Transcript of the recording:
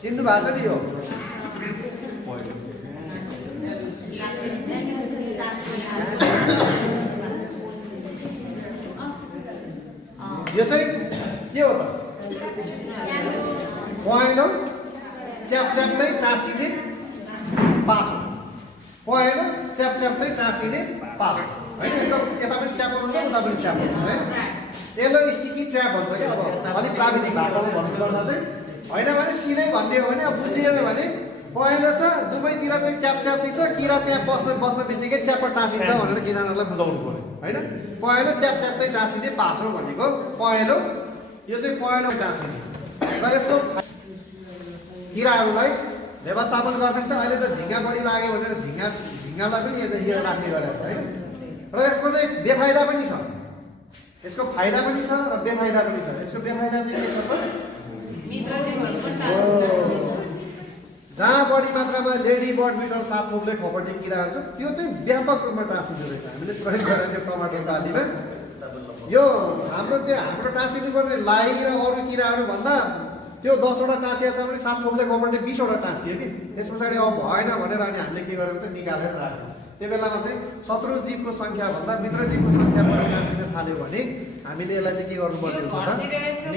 चिन्नु भएको छ नि यो यो चाहिँ के हो त पहेँलो च्यापच्याप्दै टाँसिने पासो पहेँलो च्यापच्याप्दै टाँसिने पासो होइन यसको यता पनि च्यापो भन्छ उता पनि च्यापो भन्छ है यसलाई स्टिकी ट्र्याप भन्छ क्या अब अलिक प्राविधिक भाषामा भन्नुपर्दा चाहिँ होइन भने सिधै भन्ने हो भने अब बुझिएन भने पहेँलो छ दुवैतिर चाहिँ च्यापच्याप्ती छ किरा त्यहाँ बस्न बित्तिकै च्याप्प टाँसिन्छ भनेर किसानहरूलाई बुझाउनु पर्यो होइन पहेँलो च्यापच्याप्दै टाँसिने पासो भनेको पहेँलो यो चाहिँ पहेँलो टाँसिने र यसको किराहरूलाई व्यवस्थापन गरिदिन्छ अहिले त झिँगा बढी लाग्यो भनेर झिँगालाई पनि यो राख्ने गरेको छ होइन र यसको चाहिँ बेफाइदा पनि छ यसको फाइदा पनि छ र बेफाइदा पनि छ यसको बेफाइदा चाहिँ के छ त जहाँ बढी मात्रामा लेडी बर्ड बिटल साफ थोप्ले खोपर्ने किराहरू छ त्यो चाहिँ व्यापक रूपमा टाँसिँदो रहेछ हामीले प्रयोग गरेको टमाटर बालीमा यो हाम्रो टाँसिनुपर्ने लाई र अरू किराहरू भन्दा त्यो 10वटा टाँसिया छ भने साफ थोप्ले खोपर्ने 20वटा टाँसियो कि त्यस पछाडि अब भएन भनेर अनि हामीले के गरेको त निकालेर राख्यौँ त्यो बेलामा चाहिँ शत्रु जीवको सङ्ख्या भन्दा मित्र जीवको सङ्ख्या बढी टाँसिन थाल्यो भने हामीले यसलाई चाहिँ के गर्नुपर्ने हुन्छ त